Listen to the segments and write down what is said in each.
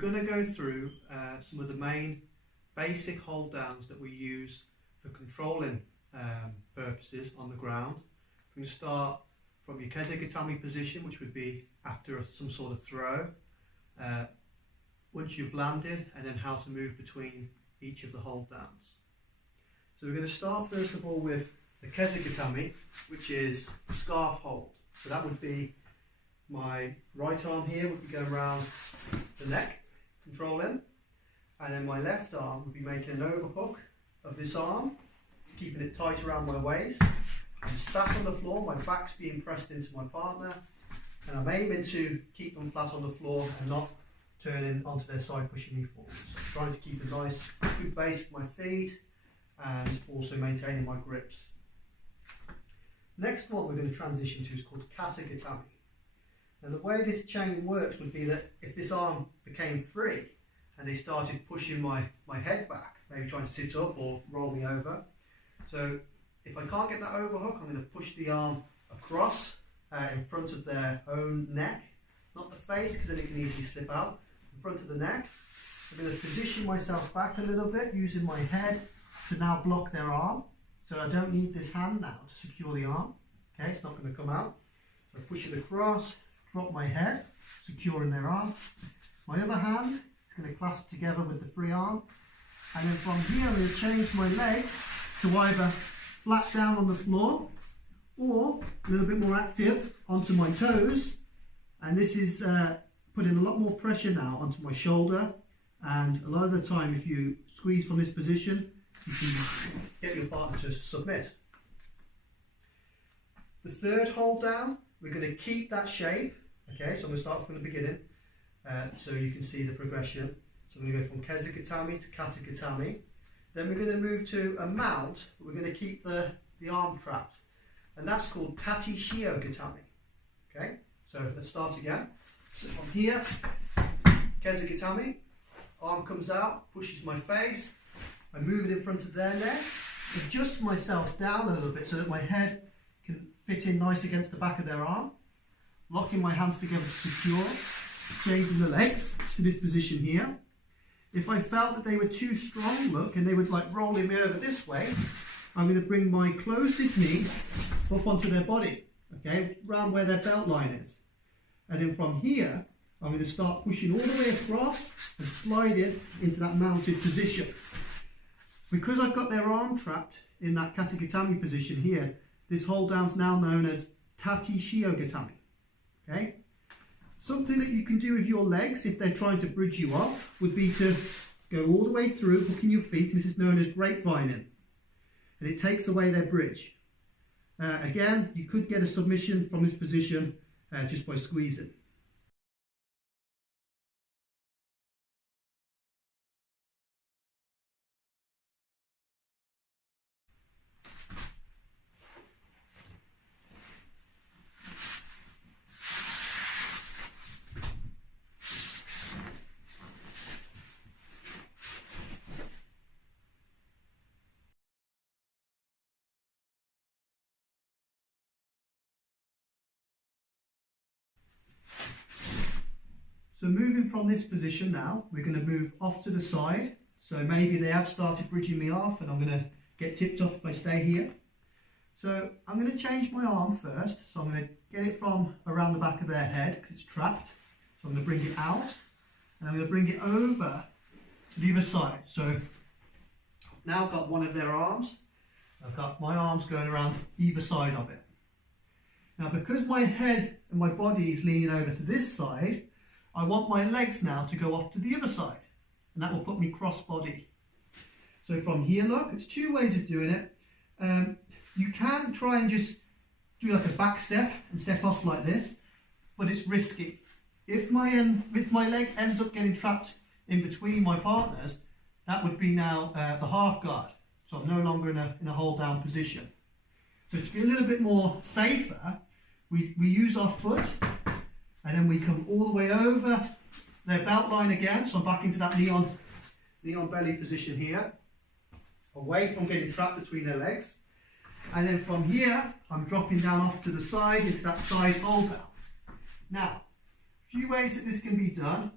going to go through some of the main basic hold downs that we use for controlling purposes on the ground. We're going to start from your Kesa Gatame position, which would be after some sort of throw, once you've landed, and then how to move between each of the hold downs. So we're going to start first of all with the Kesa Gatame, which is the scarf hold. So that would be my right arm here would be going around the neck, controlling, and then my left arm would be making an overhook of this arm, keeping it tight around my waist. I'm sat on the floor, my back's being pressed into my partner, and I'm aiming to keep them flat on the floor and not turning onto their side, pushing me forward. So I'm trying to keep a nice good base for my feet and also maintaining my grips. Next one we're going to transition to is called Kata Gatame. Now the way this chain works would be that if this arm became free and they started pushing my head back, maybe trying to sit up or roll me over. So if I can't get that overhook, I'm going to push the arm across in front of their own neck, not the face because then it can easily slip out, in front of the neck. I'm going to position myself back a little bit using my head to now block their arm. So I don't need this hand now to secure the arm. Okay, it's not going to come out. So I push it across, drop my head, securing their arm. My other hand is going to clasp together with the free arm. And then from here I'm going to change my legs to either flat down on the floor or a little bit more active onto my toes. And this is putting a lot more pressure now onto my shoulder. And a lot of the time if you squeeze from this position, you can get your partner to submit. The third hold down, we're going to keep that shape. Okay, so I'm going to start from the beginning so you can see the progression. So I'm going to go from Kesa Gatame to Kata Gatame. Then we're going to move to a mount, but we're going to keep the arm trapped. And that's called Shiho Gatame. Okay, so let's start again. So from here, Kesa Gatame, arm comes out, pushes my face. I move it in front of their neck, adjust myself down a little bit so that my head can fit in nice against the back of their arm, locking my hands together to secure, changing the legs to this position here. If I felt that they were too strong, look, and they would like rolling me over this way, I'm going to bring my closest knee up onto their body, okay, around where their belt line is. And then from here, I'm going to start pushing all the way across and sliding into that mounted position. Because I've got their arm trapped in that Kata Gatame position here, this hold down is now known as Shiho Gatame. Okay? Something that you can do with your legs if they're trying to bridge you off would be to go all the way through, hooking your feet. This is known as grapevining. And it takes away their bridge. Again, you could get a submission from this position just by squeezing. So moving from this position now, we're going to move off to the side. So maybe they have started bridging me off and I'm going to get tipped off if I stay here. So I'm going to change my arm first. So I'm going to get it from around the back of their head because it's trapped. So I'm going to bring it out and I'm going to bring it over to the other side. So I've now got one of their arms. I've got my arms going around either side of it. Now because my head and my body is leaning over to this side, I want my legs now to go off to the other side, and that will put me cross body. So from here, look, it's two ways of doing it. You can try and just do like a back step and step off like this, but it's risky. If my leg ends up getting trapped in between my partners, that would be now the half guard. So I'm no longer in a hold down position. So to be a little bit more safer, we use our foot and then we come all the way over their belt line again. So I'm back into that knee on belly position here, away from getting trapped between their legs. And then from here, I'm dropping down off to the side into that side hold down. Now, a few ways that this can be done.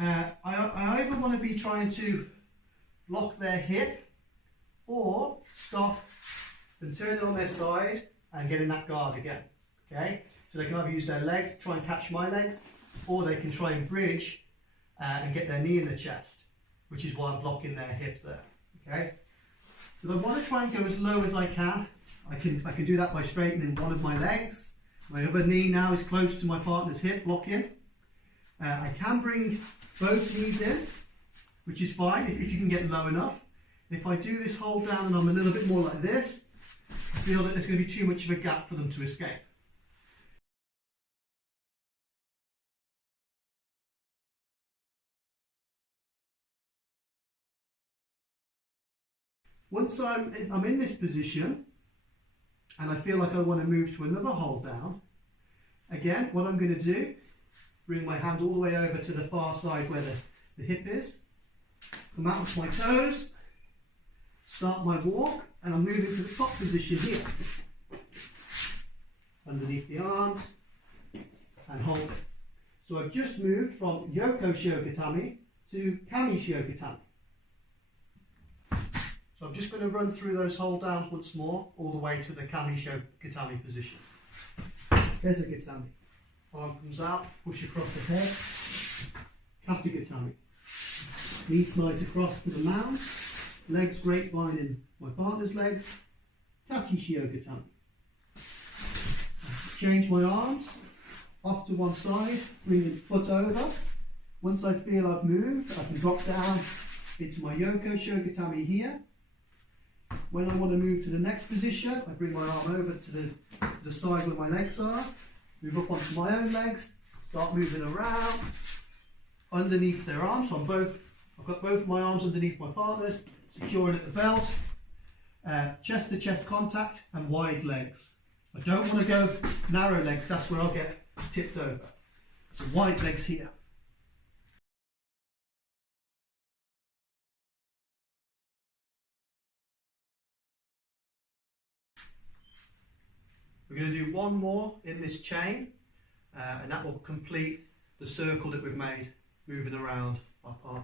I either want to be trying to block their hip or stop them turning on their side and getting that guard again. Okay, so they can either use their legs, try and catch my legs, or they can try and bridge and get their knee in the chest, which is why I'm blocking their hip there. Okay, so I want to try and go as low as I can. I can do that by straightening one of my legs. My other knee now is close to my partner's hip, blocking. I can bring both knees in, which is fine if you can get low enough. If I do this hold down and I'm a little bit more like this, I feel that there's going to be too much of a gap for them to escape. Once I'm in this position and I feel like I want to move to another hold down, again, what I'm going to do, bring my hand all the way over to the far side where the hip is, come out with my toes, start my walk, and I'm moving to the top position here, underneath the arms, and hold it. So I've just moved from Yoko Shiho Gatame to Kami Shiho Gatame. So I'm just going to run through those hold downs once more, all the way to the Kami Shiho Gatame position. Kesa Gatame. Arm comes out, push across the head. Kata Gatame. Knee slides across to the mound. Legs grapevine in my partner's legs. Tate Shiho Gatame. Change my arms off to one side, bring the foot over. Once I feel I've moved, I can drop down into my Yoko Shiho Gatame here. When I want to move to the next position, I bring my arm over to the side where my legs are, move up onto my own legs, start moving around underneath their arms. So I've got both my arms underneath my partner's, securing at the belt, chest to chest contact, and wide legs. I don't want to go narrow legs, that's where I'll get tipped over. So wide legs here. We're going to do one more in this chain, and that will complete the circle that we've made moving around our partner.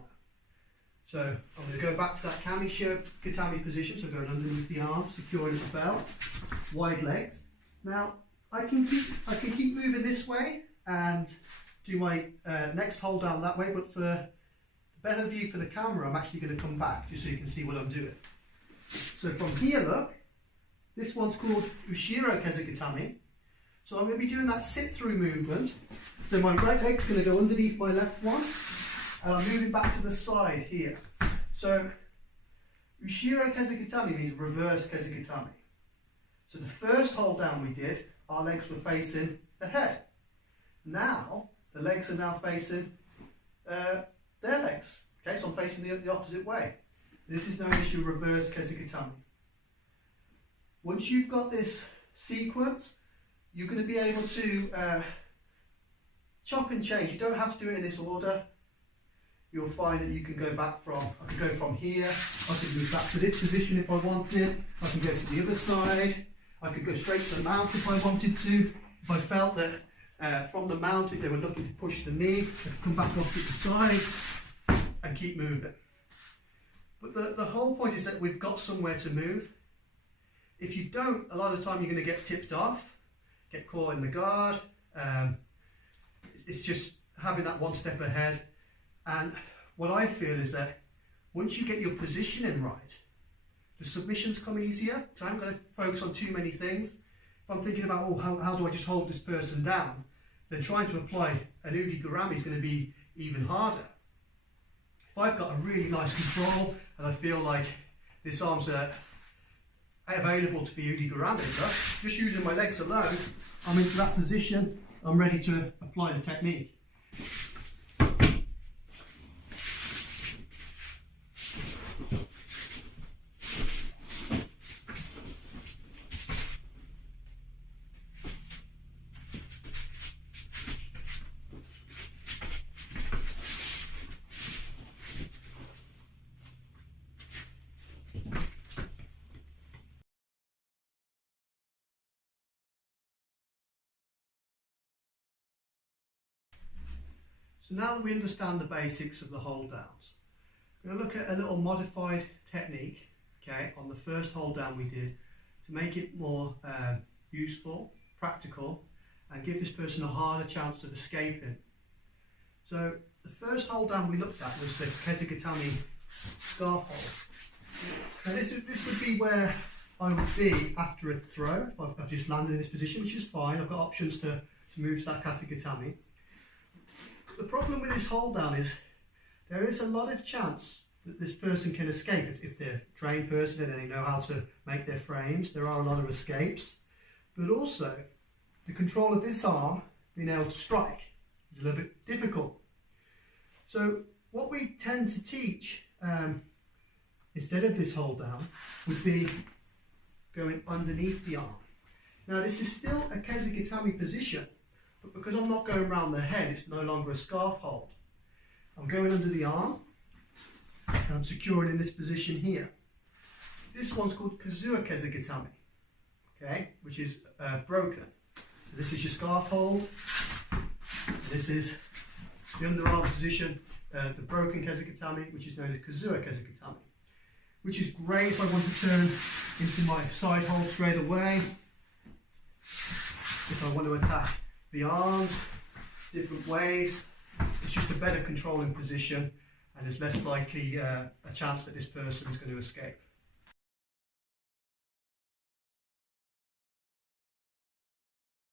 So I'm going to go back to that Kami Shiho Gatame position, so going underneath the arm, securing the belt, wide legs. Now I can keep moving this way and do my next hold down that way, but for better view for the camera, I'm actually going to come back just so you can see what I'm doing. So from here, look. This one's called Ushiro Kesa Gatame. So I'm going to be doing that sit-through movement. So my right leg's going to go underneath my left one, and I'm moving back to the side here. So Ushiro Kesa Gatame means reverse Kesa Gatame. So the first hold down we did, our legs were facing the head. Now the legs are now facing their legs. Okay, so I'm facing the opposite way. This is known as your reverse Kesa Gatame. Once you've got this sequence, you're going to be able to chop and change. You don't have to do it in this order. You'll find that you can go back from, I can go from here, I can move back to this position if I wanted, I can go to the other side, I could go straight to the mount if I wanted to. If I felt that from the mount, if they were looking to push the knee, I could come back off to the side and keep moving. But the whole point is that we've got somewhere to move. If you don't, a lot of the time you're going to get tipped off, get caught in the guard. It's just having that one step ahead. And what I feel is that once you get your positioning right, the submissions come easier. So I'm going to focus on too many things. If I'm thinking about, oh, how do I just hold this person down, then trying to apply an udigurami is going to be even harder. If I've got a really nice control and I feel like this arm's available to be udigurami, just using my legs alone, I'm into that position, I'm ready to apply the technique. So now that we understand the basics of the hold downs, we're going to look at a little modified technique, okay, on the first hold down we did to make it more useful, practical, and give this person a harder chance of escaping. So the first hold down we looked at was the Kesa Gatame scarf hold. Now this would be where I would be after a throw. I've just landed in this position, which is fine. I've got options to move to that Kata Gatame. The problem with this hold down is there is a lot of chance that this person can escape. If they're a trained person and they know how to make their frames, there are a lot of escapes. But also, the control of this arm, being able to strike, is a little bit difficult. So what we tend to teach instead of this hold down would be going underneath the arm. Now this is still a Kesa Gatame position, but because I'm not going around the head, it's no longer a scarf hold. I'm going under the arm, and I'm secured in this position here. This one's called Kuzure Kesa Gatame, okay, which is broken. So this is your scarf hold, and this is the underarm position, the broken Kesa Gatame, which is known as Kuzure Kesa Gatame, which is great if I want to turn into my side hold straight away. If I want to attack the arms different ways, it's just a better controlling position, and there's less likely a chance that this person is going to escape.